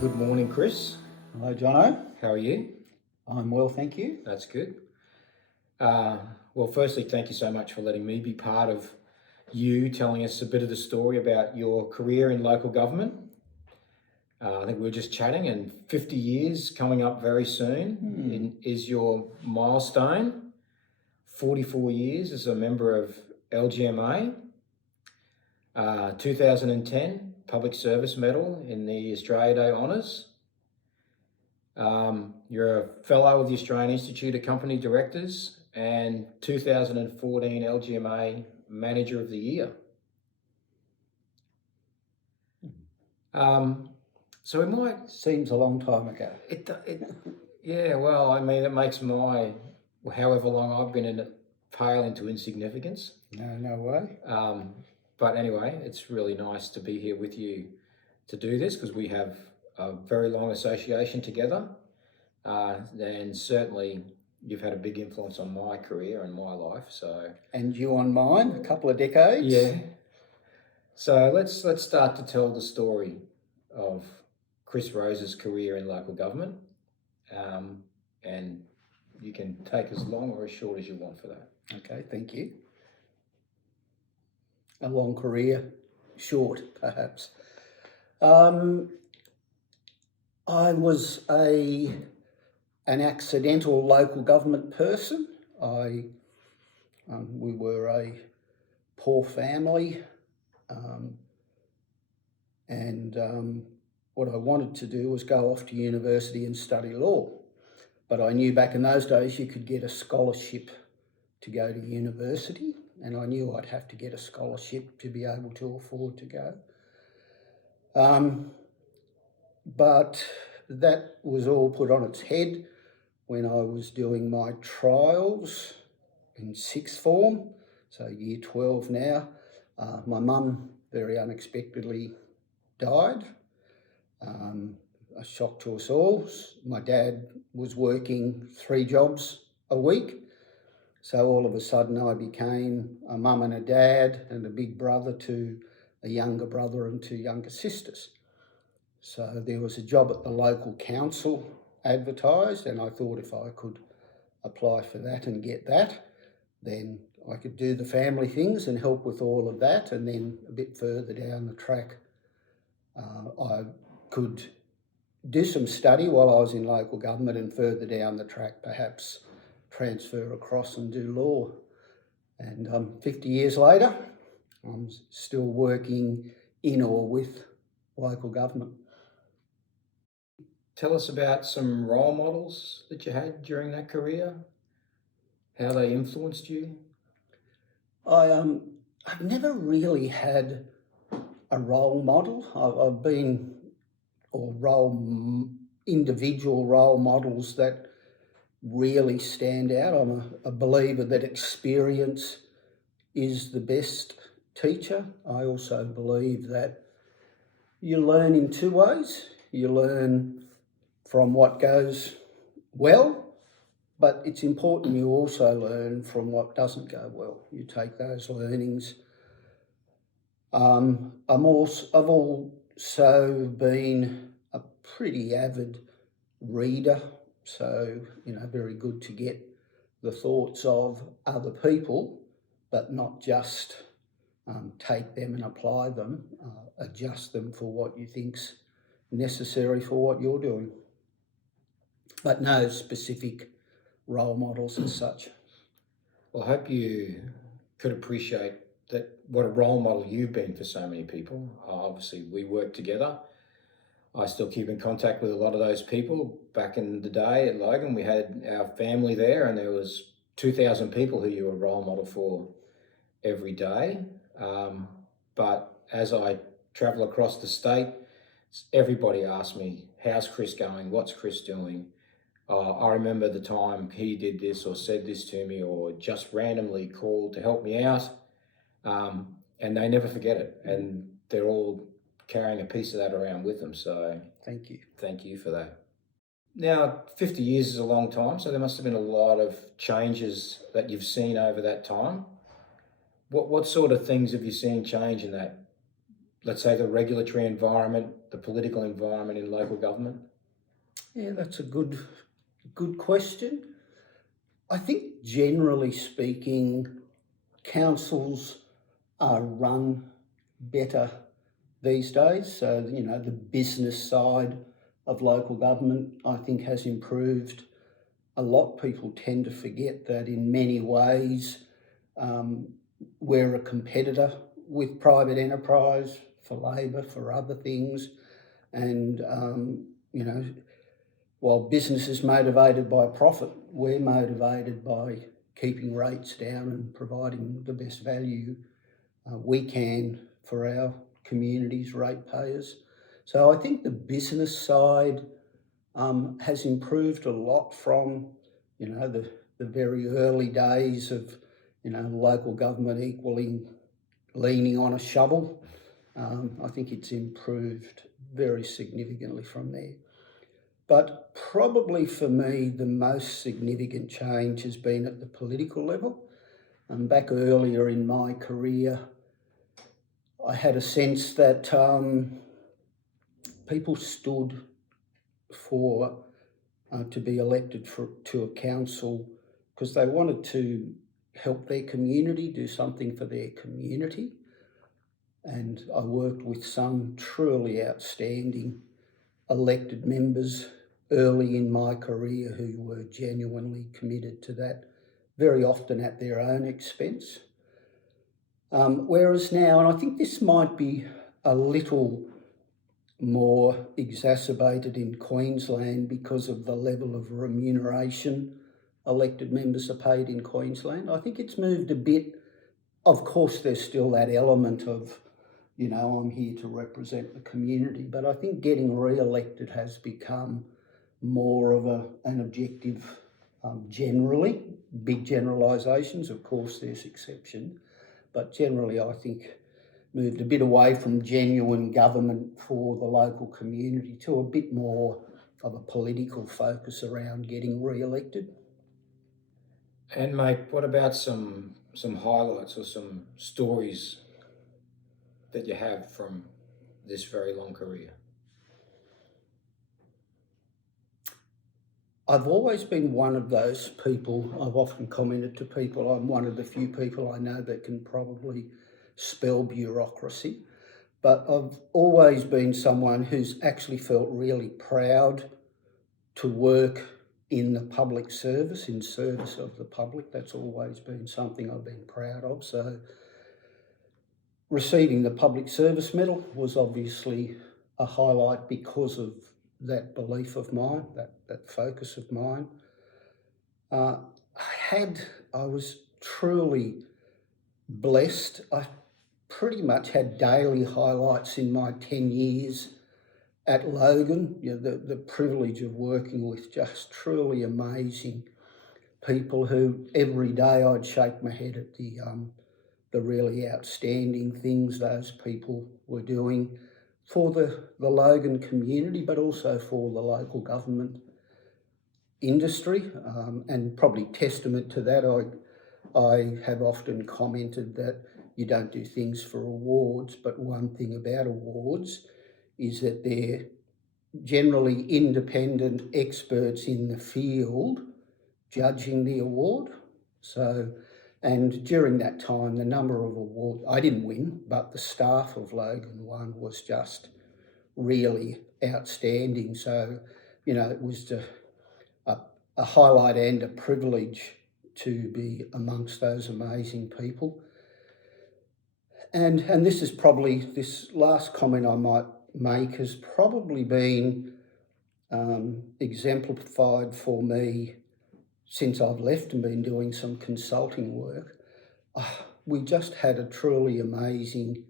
Good morning, Chris. Hello, Jono. How are you? I'm well, thank you. That's good. Well, firstly, thank you so much for letting me be part of you telling us a bit of the story about your career in local government. I think we were just chatting, and 50 years coming up very soon is your milestone. 44 years as a member of LGMA. 2010 Public Service Medal in the Australia Day Honours. You're a fellow of the Australian Institute of Company Directors and 2014 LGMA Manager of the Year. So it might... Seems a long time ago. Yeah, well, I mean, it makes my, however long I've been in it, pale into insignificance. No way. But anyway, it's really nice to be here with you to do this because we have a very long association together. And certainly you've had a big influence on my career and my life. So, and you on mine, a couple of decades. Yeah. So let's start to tell the story of Chris Rose's career in local government. And you can take as long or as short as you want for that. Okay, thank you. A long career, short perhaps. I was an accidental local government person. We were a poor family, and what I wanted to do was go off to university and study law. But I knew back in those days you could get a scholarship to go to university, and I knew I'd have to get a scholarship to be able to afford to go. But that was all put on its head when I was doing my trials in sixth form, so year 12 now. My mum very unexpectedly died, a shock to us all. My dad was working 3 jobs a week, so all of a sudden I became a mum and a dad and a big brother to a younger brother and 2 younger sisters. So there was a job at the local council advertised, and I thought if I could apply for that and get that, then I could do the family things and help with all of that, and then a bit further down the track I could do some study while I was in local government, and further down the track perhaps transfer across and do law. And 50 years later, I'm still working in or with local government. Tell us about some role models that you had during that career, how they influenced you. I've never really had a role model. I've been, individual role models that really stand out. I'm a believer that experience is the best teacher. I also believe that you learn in 2 ways. You learn from what goes well, but it's important you also learn from what doesn't go well. You take those learnings. I've also been a pretty avid reader, so very good to get the thoughts of other people, but not just take them and apply them, adjust them for what you think's necessary for what you're doing. But no specific role models as such. Well, I hope you could appreciate that what a role model you've been for so many people. Obviously, we work together. I still keep in contact with a lot of those people. Back in the day at Logan, we had our family there, and there was 2,000 people who you were a role model for every day. But as I travel across the state, everybody asks me, how's Chris going? What's Chris doing? I remember the time he did this or said this to me, or just randomly called to help me out. And they never forget it. And they're all carrying a piece of that around with them. So thank you. Thank you for that. Now, 50 years is a long time, so there must have been a lot of changes that you've seen over that time. What sort of things have you seen change in that let's say, the regulatory environment, the political environment in local government? Yeah, that's a good question. I think generally speaking, councils are run better these days. So, the business side of local government, I think, has improved a lot. People tend to forget that in many ways we're a competitor with private enterprise for labour, for other things. And, while business is motivated by profit, we're motivated by keeping rates down and providing the best value we can for our communities, ratepayers. So I think the business side has improved a lot from, the very early days of, local government equaling leaning on a shovel. I think it's improved very significantly from there. But probably for me, the most significant change has been at the political level. Back earlier in my career, I had a sense that people stood for to be elected to a council because they wanted to help their community, do something for their community. And I worked with some truly outstanding elected members early in my career who were genuinely committed to that, very often at their own expense. Whereas now, and I think this might be a little more exacerbated in Queensland because of the level of remuneration elected members are paid in Queensland. I think it's moved a bit. Of course, there's still that element of, I'm here to represent the community, but I think getting re-elected has become more of an objective generally. Big generalisations, of course, there's exceptions, but generally I think moved a bit away from genuine government for the local community to a bit more of a political focus around getting re-elected. And mate, what about some highlights or some stories that you have from this very long career? I've always been one of those people. I've often commented to people, I'm one of the few people I know that can probably spell bureaucracy. But I've always been someone who's actually felt really proud to work in the public service, in service of the public. That's always been something I've been proud of. So receiving the Public Service Medal was obviously a highlight because of that belief of mine, that focus of mine. I was truly blessed. I pretty much had daily highlights in my 10 years at Logan. The privilege of working with just truly amazing people who every day I'd shake my head at the really outstanding things those people were doing for the Logan community, but also for the local government industry. And probably testament to that, I have often commented that you don't do things for awards, but one thing about awards is that they're generally independent experts in the field judging the award. So, and during that time, the number of awards, I didn't win, but the staff of Logan won, was just really outstanding. So, it was a highlight and a privilege to be amongst those amazing people. And this last comment I might make has probably been exemplified for me since I've left and been doing some consulting work. We just had a truly amazing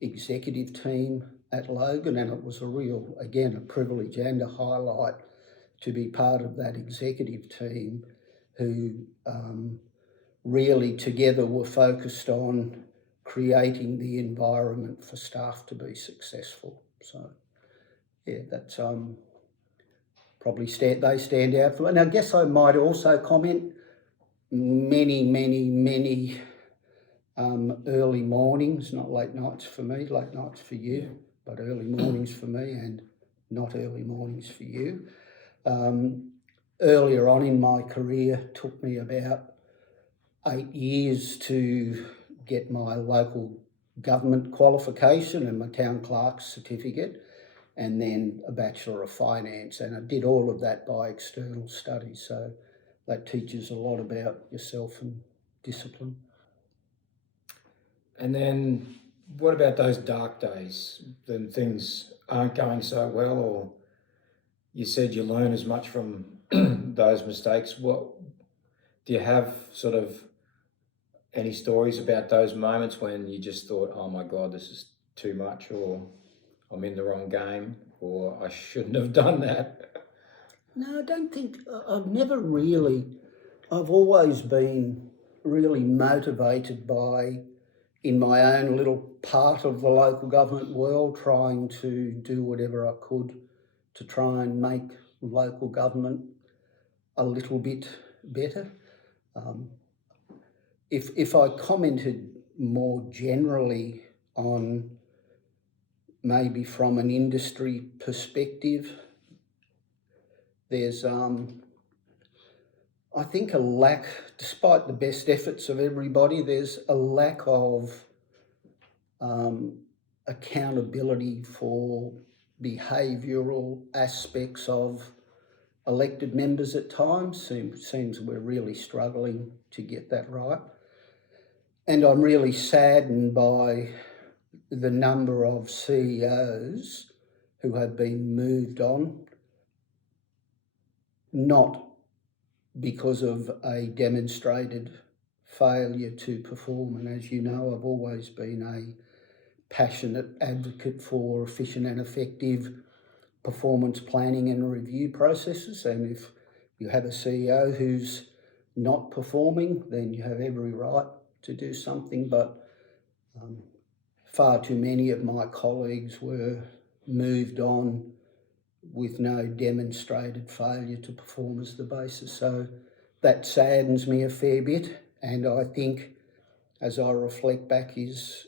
executive team at Logan, and it was a privilege and a highlight to be part of that executive team who really together were focused on creating the environment for staff to be successful. So, yeah, that's probably they stand out for. And I guess I might also comment many Early mornings, not late nights for me, late nights for you, but early mornings for me and not early mornings for you. Earlier on in my career, took me about 8 years to get my local government qualification and my town clerk's certificate, and then a Bachelor of Finance. And I did all of that by external study. So that teaches a lot about yourself and discipline. And then what about those dark days when things aren't going so well, or you said you learn as much from those mistakes? What do you have sort of any stories about those moments when you just thought, oh my God, this is too much, or I'm in the wrong game, or I shouldn't have done that? No, I don't think, I've always been really motivated by, in my own little part of the local government world, trying to do whatever I could to try and make local government a little bit better. If I commented more generally on maybe from an industry perspective, there's I think a lack, despite the best efforts of everybody, there's a lack of accountability for behavioural aspects of elected members at times. Seems we're really struggling to get that right. And I'm really saddened by the number of CEOs who have been moved on, not because of a demonstrated failure to perform. And as you know, I've always been a passionate advocate for efficient and effective performance planning and review processes. And if you have a CEO who's not performing, then you have every right to do something. But far too many of my colleagues were moved on with no demonstrated failure to perform as the basis. So that saddens me a fair bit. And I think, as I reflect back, is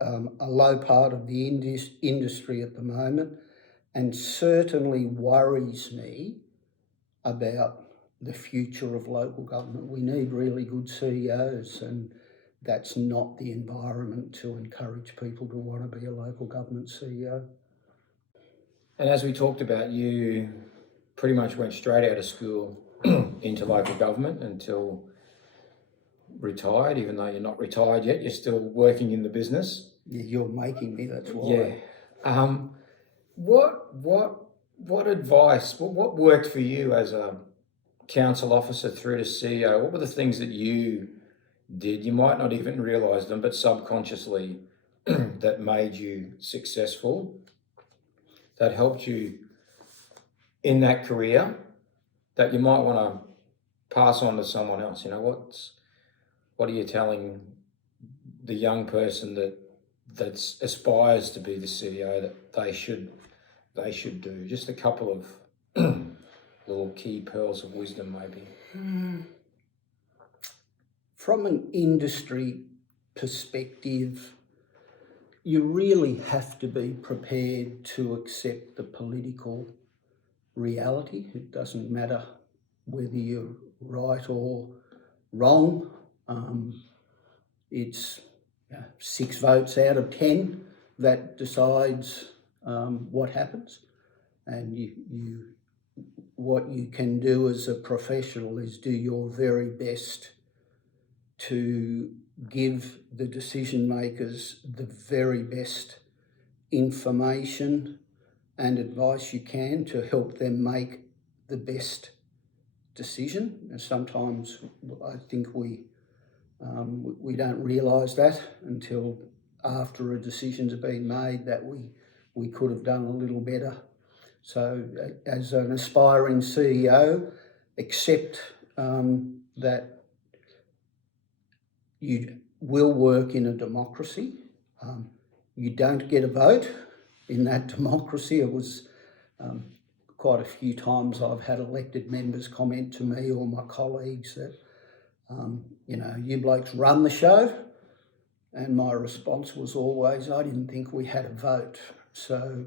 a low part of the industry at the moment, and certainly worries me about the future of local government. We need really good CEOs, and that's not the environment to encourage people to want to be a local government CEO. And as we talked about, you pretty much went straight out of school into local government until retired. Even though you're not retired yet, you're still working in the business. Yeah, you're making me, that's why. Yeah. What advice, what worked for you as a council officer through to CEO? What were the things that you did? You might not even realise them, but subconsciously that made you successful, that helped you in that career, that you might want to pass on to someone else? You know, what are you telling the young person that aspires to be the CEO that they should do? Just a couple of little key pearls of wisdom, maybe. From an industry perspective, you really have to be prepared to accept the political reality. It doesn't matter whether you're right or wrong. It's 6 votes out of 10 that decides what happens. And what you can do as a professional is do your very best to give the decision makers the very best information and advice you can to help them make the best decision. And sometimes I think we don't realise that until after a decision's been made, that we could have done a little better. So as an aspiring CEO, accept that you will work in a democracy. You don't get a vote in that democracy. It was quite a few times I've had elected members comment to me or my colleagues that, you blokes run the show. And my response was always, I didn't think we had a vote. So,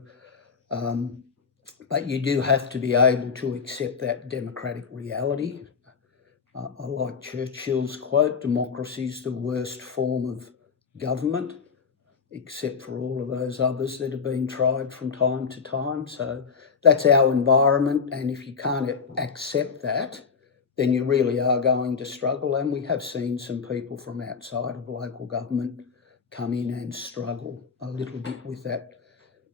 but you do have to be able to accept that democratic reality. I like Churchill's quote, democracy is the worst form of government, except for all of those others that have been tried from time to time. So that's our environment, and if you can't accept that, then you really are going to struggle. And we have seen some people from outside of local government come in and struggle a little bit with that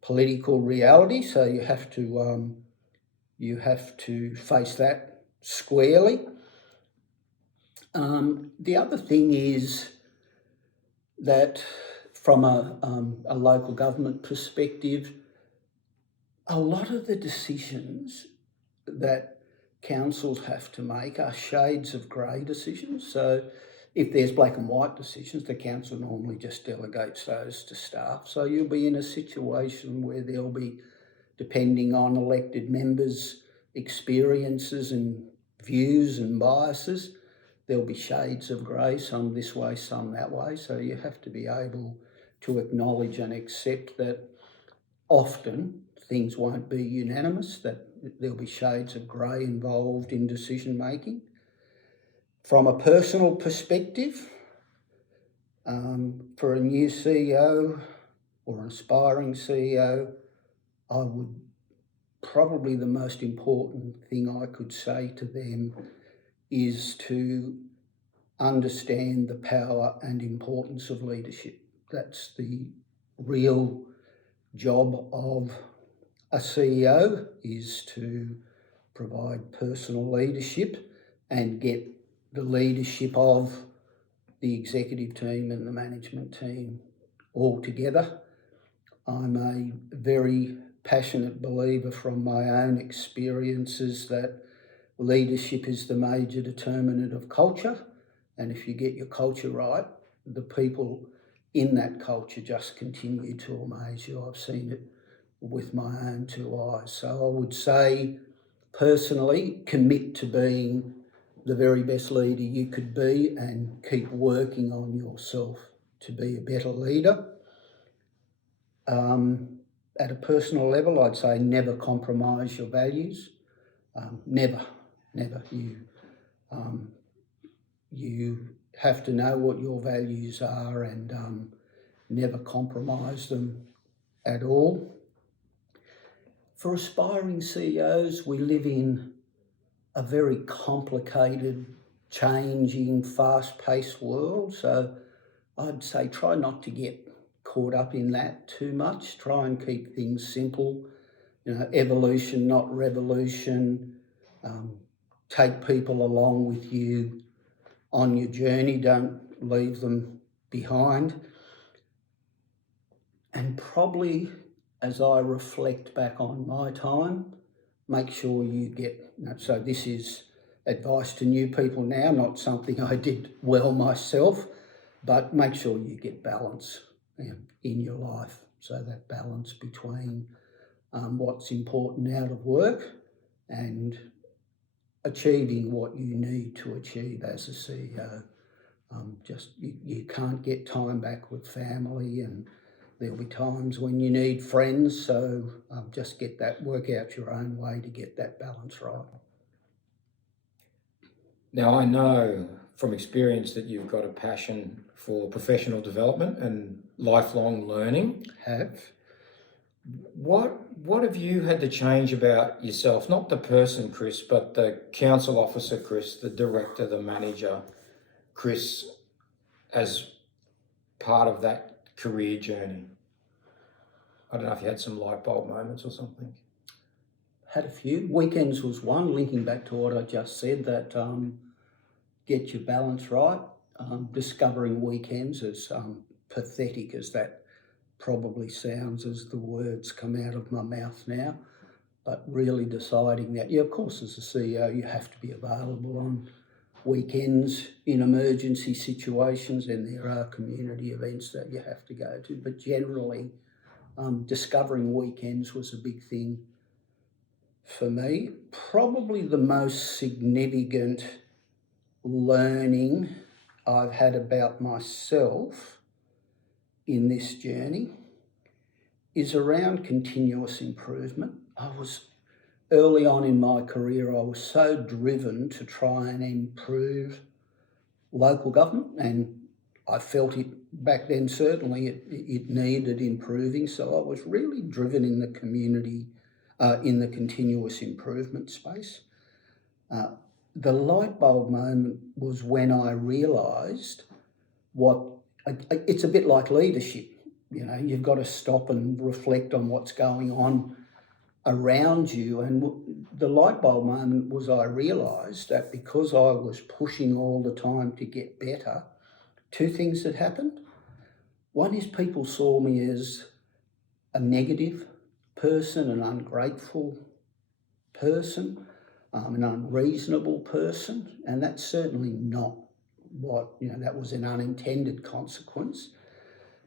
political reality. So you have to face that squarely. The other thing is that from a local government perspective, a lot of the decisions that councils have to make are shades of grey decisions. So if there's black and white decisions, the council normally just delegates those to staff. So you'll be in a situation where there'll be, depending on elected members' experiences and views and biases, there'll be shades of grey, some this way, some that way. So you have to be able to acknowledge and accept that often things won't be unanimous, that there'll be shades of grey involved in decision making. From a personal perspective, for a new CEO or an aspiring CEO, I would probably the most important thing I could say to them is to understand the power and importance of leadership. That's the real job of a CEO, is to provide personal leadership and get the leadership of the executive team and the management team all together. I'm a very passionate believer from my own experiences that leadership is the major determinant of culture, and if you get your culture right, the people in that culture just continue to amaze you. I've seen it with my own two eyes. So I would say, personally, commit to being the very best leader you could be and keep working on yourself to be a better leader. At a personal level, I'd say never compromise your values. Never. You have to know what your values are and never compromise them at all. For aspiring CEOs, we live in a very complicated, changing, fast-paced world. So I'd say try not to get caught up in that too much. Try and keep things simple. Evolution, not revolution. Take people along with you on your journey. Don't leave them behind. And probably, as I reflect back on my time, make sure you get, so this is advice to new people now, not something I did well myself, but make sure you get balance in your life. So that balance between what's important out of work and achieving what you need to achieve as a CEO. You can't get time back with family, and there'll be times when you need friends, so just work out your own way to get that balance right. Now, I know from experience that you've got a passion for professional development and lifelong learning. What have you had to change about yourself? Not the person, Chris, but the council officer, Chris, the director, the manager, Chris, as part of that career journey? I don't know if you had some light bulb moments or something. Had a few. Weekends was one, linking back to what I just said, that get your balance right. Discovering weekends, as pathetic as that probably sounds as the words come out of my mouth now, but really deciding that, of course, as a CEO, you have to be available on weekends in emergency situations, and there are community events that you have to go to, but generally discovering weekends was a big thing for me. Probably the most significant learning I've had about myself in this journey is around continuous improvement. Early on in my career, I was so driven to try and improve local government, and I felt it back then, certainly it needed improving. So I was really driven in the community, in the continuous improvement space. The light bulb moment was when I realised it's a bit like leadership. You know, you've got to stop and reflect on what's going on around you. And the light bulb moment was I realised that because I was pushing all the time to get better, two things had happened. One is people saw me as a negative person, an ungrateful person, an unreasonable person, and that's certainly not that was an unintended consequence.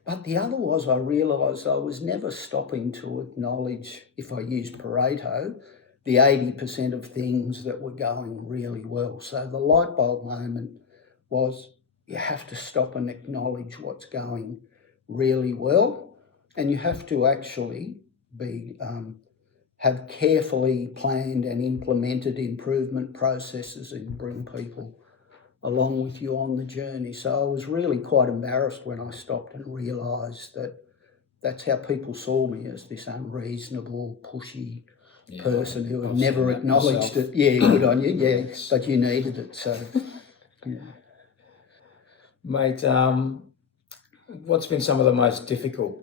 But the other was I realised I was never stopping to acknowledge, if I use Pareto, the 80% of things that were going really well. So the light bulb moment was you have to stop and acknowledge what's going really well, and you have to actually have carefully planned and implemented improvement processes and bring people along with you on the journey. So I was really quite embarrassed when I stopped and realised that that's how people saw me, as this unreasonable, pushy person who had never acknowledged it. Yeah, good on you. Yeah, but you needed it. So, yeah. Mate, what's been some of the most difficult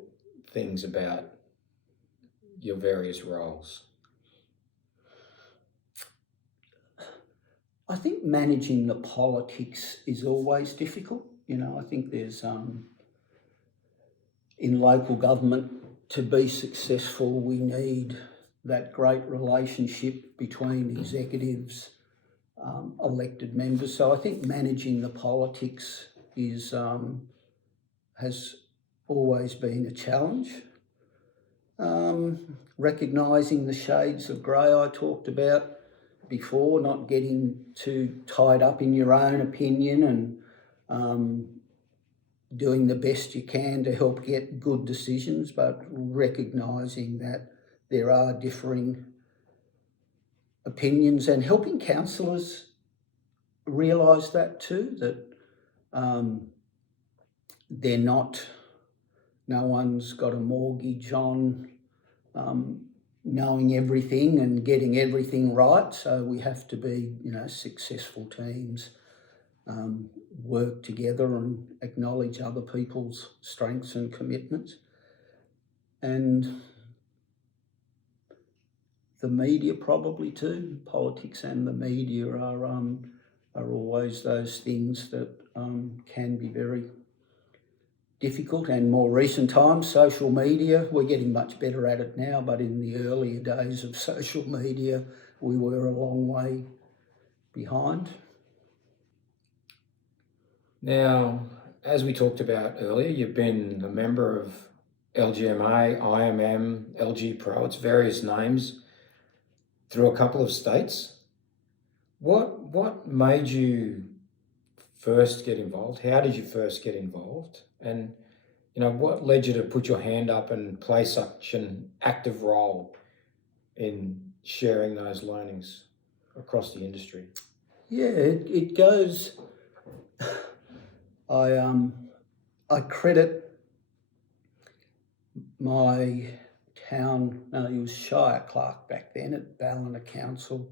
things about your various roles? I think managing the politics is always difficult. You know, I think there's, in local government, to be successful, we need that great relationship between executives, elected members. So I think managing the politics has always been a challenge. Recognising the shades of grey I talked about before, not getting too tied up in your own opinion, and doing the best you can to help get good decisions, but recognising that there are differing opinions, and helping councillors realise that too, that no one's got a mortgage on knowing everything and getting everything right. So we have to be, successful teams, work together and acknowledge other people's strengths and commitments. And the media probably too. Politics and the media are always those things that can be very difficult. And more recent times, social media, we're getting much better at it now, but in the earlier days of social media, we were a long way behind. Now, as we talked about earlier, you've been a member of LGMA, IMM, LG Pro, it's various names, through a couple of states. What made you first get involved? How did you first get involved? And, what led you to put your hand up and play such an active role in sharing those learnings across the industry? Yeah, it goes... I credit my town, he was Shire Clerk back then at Ballina Council,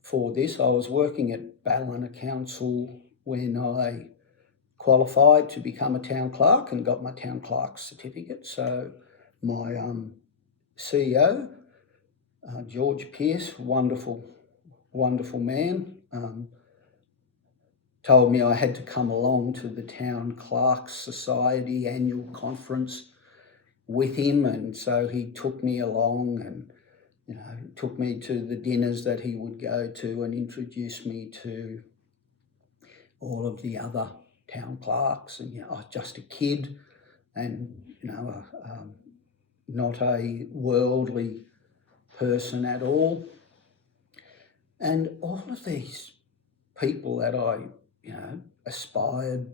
for this. I was working at Ballina Council when I qualified to become a town clerk and got my town clerk certificate. So my CEO, George Pearce, wonderful man, told me I had to come along to the Town Clerks Society annual conference with him, and so he took me along and took me to the dinners that he would go to and introduced me to all of the other town clerks. And I was just a kid and not a worldly person at all. And all of these people that I aspired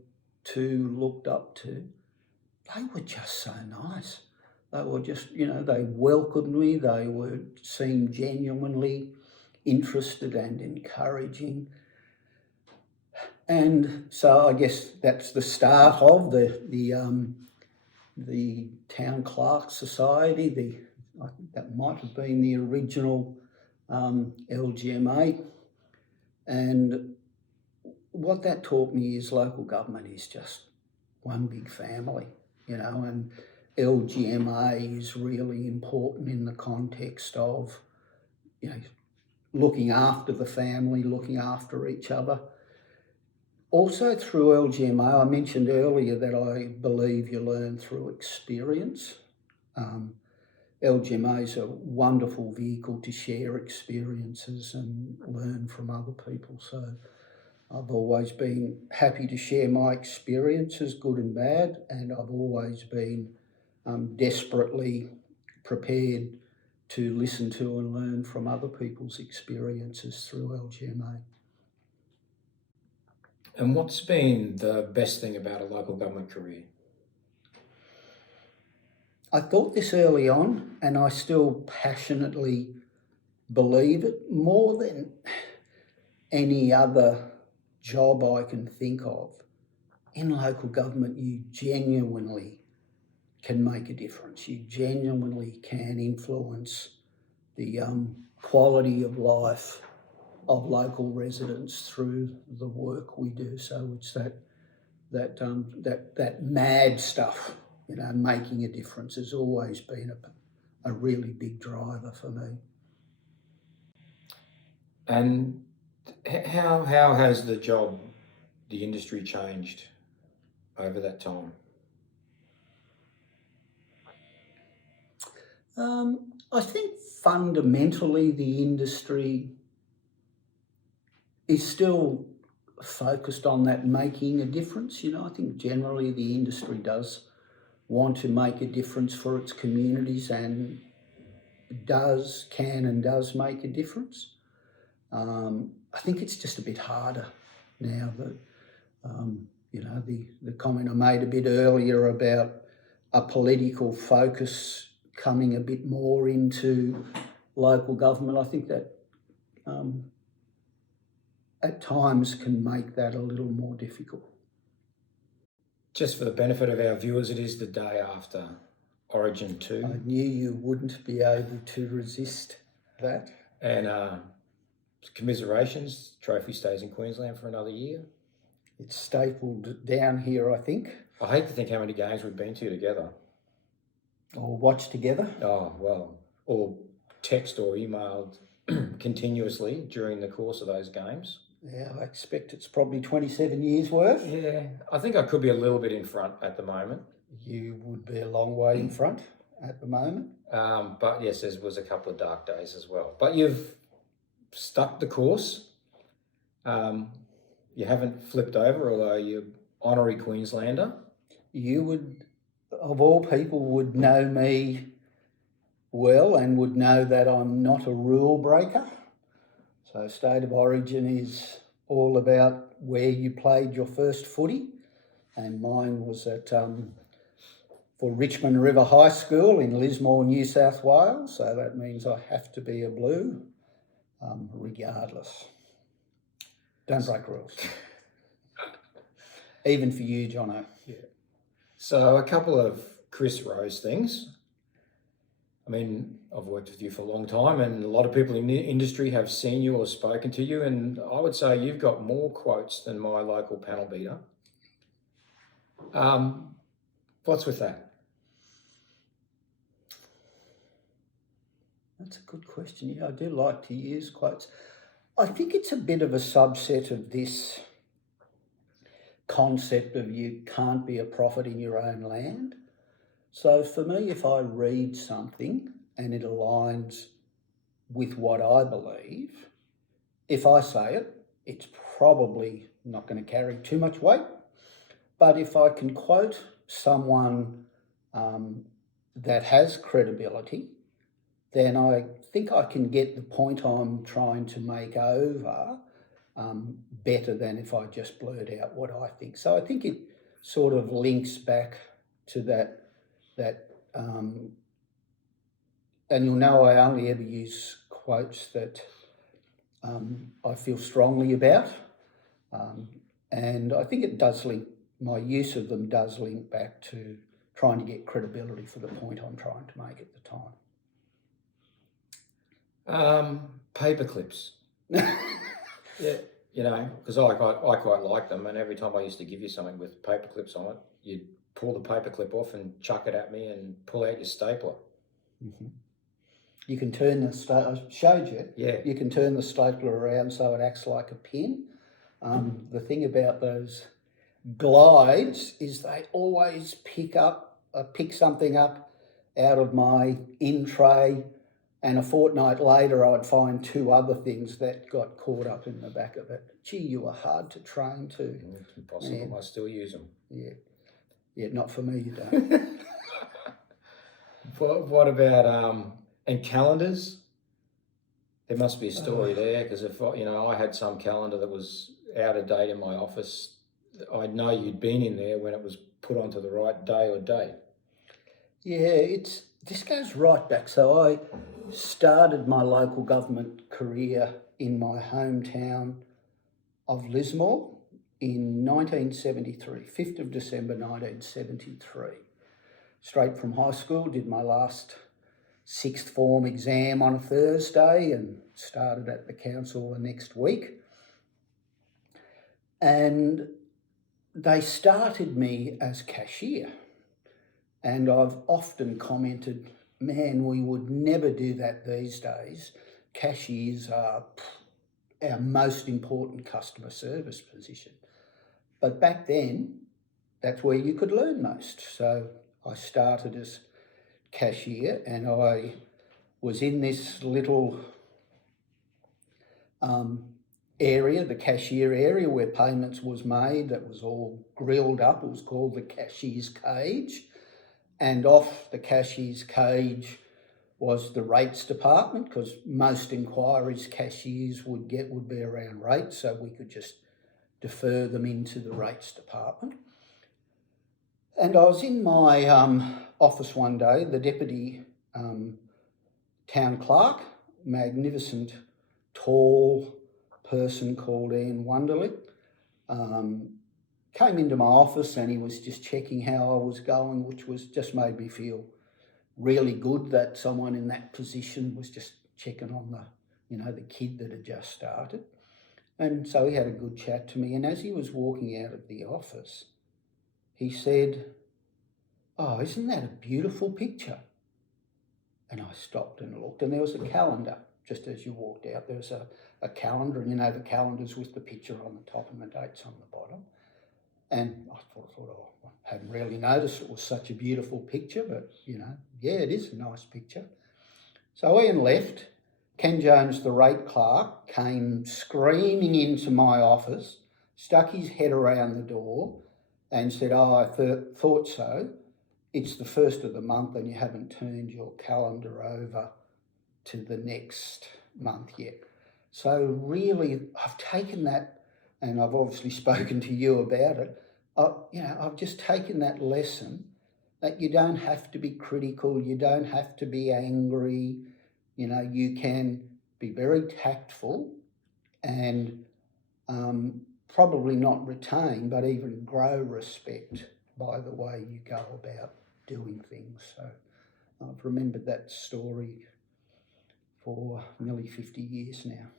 to, looked up to, they were just so nice. They were just, they welcomed me. They seemed genuinely interested and encouraging. And so I guess that's the start of the Town Clerk Society. I think that might have been the original LGMA. And what that taught me is local government is just one big family, and LGMA is really important in the context of, looking after the family, looking after each other. Also through LGMA, I mentioned earlier that I believe you learn through experience. LGMA is a wonderful vehicle to share experiences and learn from other people. So I've always been happy to share my experiences, good and bad, and I've always been desperately prepared to listen to and learn from other people's experiences through LGMA. And what's been the best thing about a local government career? I thought this early on, and I still passionately believe it. More than any other job I can think of, in local government, you genuinely can make a difference. You genuinely can influence the quality of life of local residents through the work we do. So it's that mad stuff, making a difference has always been a really big driver for me. And how has the industry changed over that time? I think fundamentally the industry is still focused on that making a difference. I think generally the industry does want to make a difference for its communities and can and does make a difference. I think it's just a bit harder now that, the comment I made a bit earlier about a political focus coming a bit more into local government, I think that at times can make that a little more difficult. Just for the benefit of our viewers, it is the day after Origin 2. I knew you wouldn't be able to resist that. And commiserations, trophy stays in Queensland for another year. It's stapled down here, I think. I hate to think how many games we've been to together. Or watched together. Oh, well, or text or emailed continuously during the course of those games. Yeah, I expect it's probably 27 years worth. Yeah, I think I could be a little bit in front at the moment. You would be a long way in front at the moment. But yes, there was a couple of dark days as well. But you've stuck the course. You haven't flipped over, although you're honorary Queenslander. You would, of all people, would know me well and would know that I'm not a rule breaker. So State of Origin is all about where you played your first footy, and mine was at for Richmond River High School in Lismore, New South Wales. So that means I have to be a blue, regardless. Don't break rules. Even for you, Jono. Yeah. So a couple of Chris Rose things. I mean, I've worked with you for a long time, and a lot of people in the industry have seen you or spoken to you, and I would say you've got more quotes than my local panel beater. What's with that? That's a good question. Yeah, I do like to use quotes. I think it's a bit of a subset of this concept of you can't be a prophet in your own land. So for me, if I read something and it aligns with what I believe, if I say it, it's probably not going to carry too much weight. But if I can quote someone that has credibility, then I think I can get the point I'm trying to make over better than if I just blurt out what I think. So I think it sort of links back to that and you'll know I only ever use quotes that I feel strongly about, and I think it does link, my use of them does link back to trying to get credibility for the point I'm trying to make at the time. Paper clips. Yeah, you know, because I quite like them, and every time I used to give you something with paper clips on it, you'd pull the paper clip off and chuck it at me and pull out your stapler. Mm-hmm. You can turn the I showed you. Yeah. You can turn the stapler around so it acts like a pin. The thing about those glides is they always pick something up out of my in tray, and a fortnight later I'd find two other things that got caught up in the back of it. Gee, you were hard to train too. It's impossible. Man. I still use them. Yeah, not for me, you don't. What about and calendars? There must be a story there, because if I had some calendar that was out of date in my office, I'd know you'd been in there when it was put onto the right day or date. Yeah, this goes right back. So I started my local government career in my hometown of Lismore in 1973, 5th of December 1973. Straight from high school, did my last sixth form exam on a Thursday and started at the council the next week. And they started me as cashier. And I've often commented, man, we would never do that these days. Cashiers are our most important customer service position. But back then, that's where you could learn most. So I started as cashier, and I was in this little area, the cashier area where payments was made, that was all grilled up. It was called the cashier's cage. And off the cashier's cage was the rates department, because most inquiries cashiers would get would be around rates, so we could just defer them into the rates department. And I was in my office one day, the deputy town clerk, magnificent, tall person called Ian Wonderly, came into my office, and he was just checking how I was going, which was just made me feel really good that someone in that position was just checking on the kid that had just started. And so he had a good chat to me, and as he was walking out of the office, he said, "Oh, isn't that a beautiful picture?" And I stopped and looked, and there was a calendar just as you walked out. There was a calendar, and the calendars with the picture on the top and the dates on the bottom. And I thought, I hadn't really noticed it was such a beautiful picture, but, yeah, it is a nice picture. So Ian left. Ken Jones, the rate clerk, came screaming into my office, stuck his head around the door and said, "Oh, I thought so. It's the first of the month and you haven't turned your calendar over to the next month yet." So really, I've taken that, and I've obviously spoken to you about it. I've just taken that lesson that you don't have to be critical, you don't have to be angry, you can be very tactful and probably not retain, but even grow respect by the way you go about doing things. So I've remembered that story for nearly 50 years now.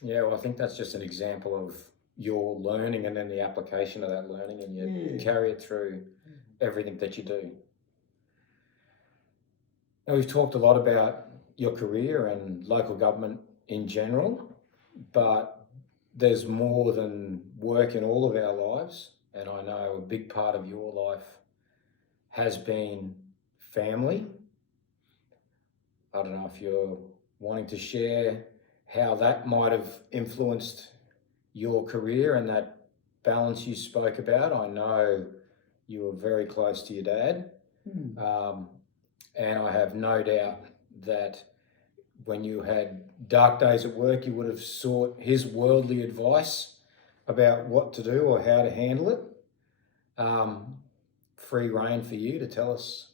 Yeah, well, I think that's just an example of your learning and then the application of that learning, and you carry it through everything that you do. Now, we've talked a lot about your career and local government in general, but there's more than work in all of our lives, and I know a big part of your life has been family. I don't know if you're wanting to share how that might have influenced your career and that balance you spoke about. I know you were very close to your dad, and I have no doubt that when you had dark days at work, you would have sought his worldly advice about what to do or how to handle it. free rein for you to tell us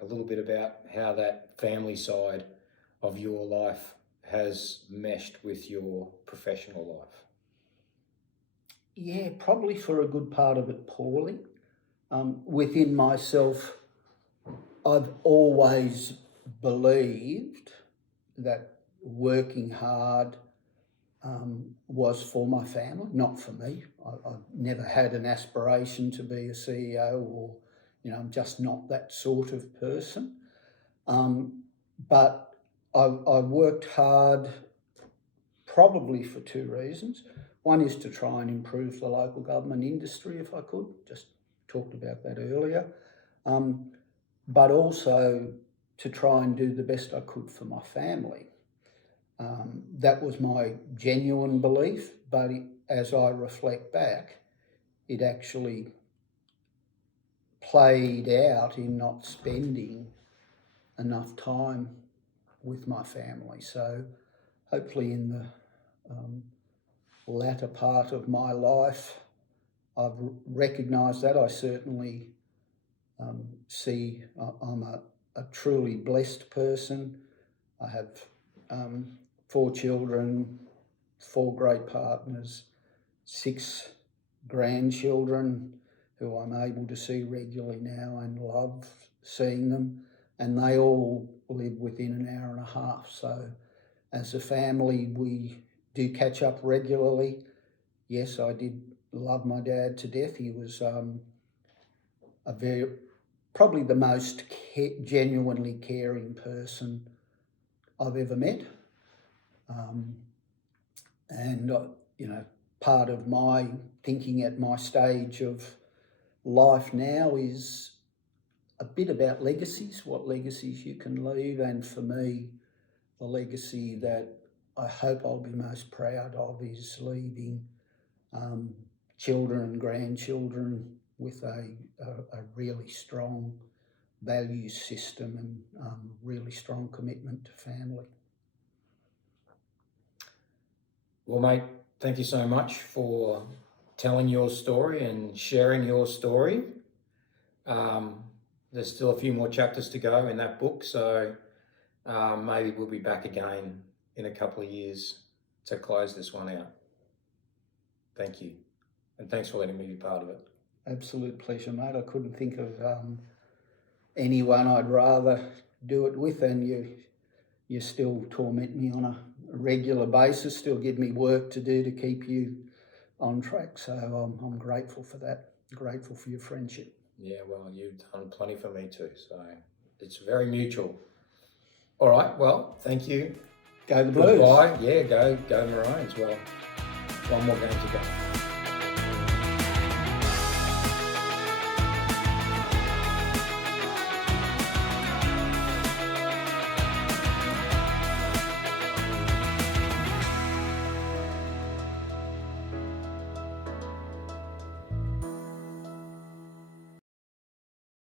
a little bit about how that family side of your life has meshed with your professional life. Yeah, probably for a good part of it poorly. Within myself, I've always believed that working hard was for my family, not for me. I've never had an aspiration to be a CEO, or, I'm just not that sort of person. But I worked hard probably for two reasons. One is to try and improve the local government industry if I could, just talked about that earlier, but also to try and do the best I could for my family. That was my genuine belief, but as I reflect back, it actually played out in not spending enough time with my family. So hopefully in the latter part of my life, I've recognised that. I certainly see I'm a truly blessed person. I have 4 children, 4 great partners, 6 grandchildren who I'm able to see regularly now and love seeing them, and they all live within an hour and a half. So as a family, we do catch up regularly. Yes, I did love my dad to death. He was probably the most genuinely caring person I've ever met. And part of my thinking at my stage of life now is a bit about legacies, what legacies you can leave. And for me, the legacy that I hope I'll be most proud of is leaving children and grandchildren with a really strong value system and really strong commitment to family. Well, mate, thank you so much for telling your story and sharing your story. There's still a few more chapters to go in that book, so maybe we'll be back again in a couple of years to close this one out. Thank you, and thanks for letting me be part of it. Absolute pleasure, mate. I couldn't think of anyone I'd rather do it with, and you still torment me on a regular basis, still give me work to do to keep you on track. So I'm grateful for that, grateful for your friendship. Yeah, well, you've done plenty for me too, so it's very mutual. All right, well, thank you. Go the Blues. Goodbye. Yeah, go Maroons. Well, one more game to go.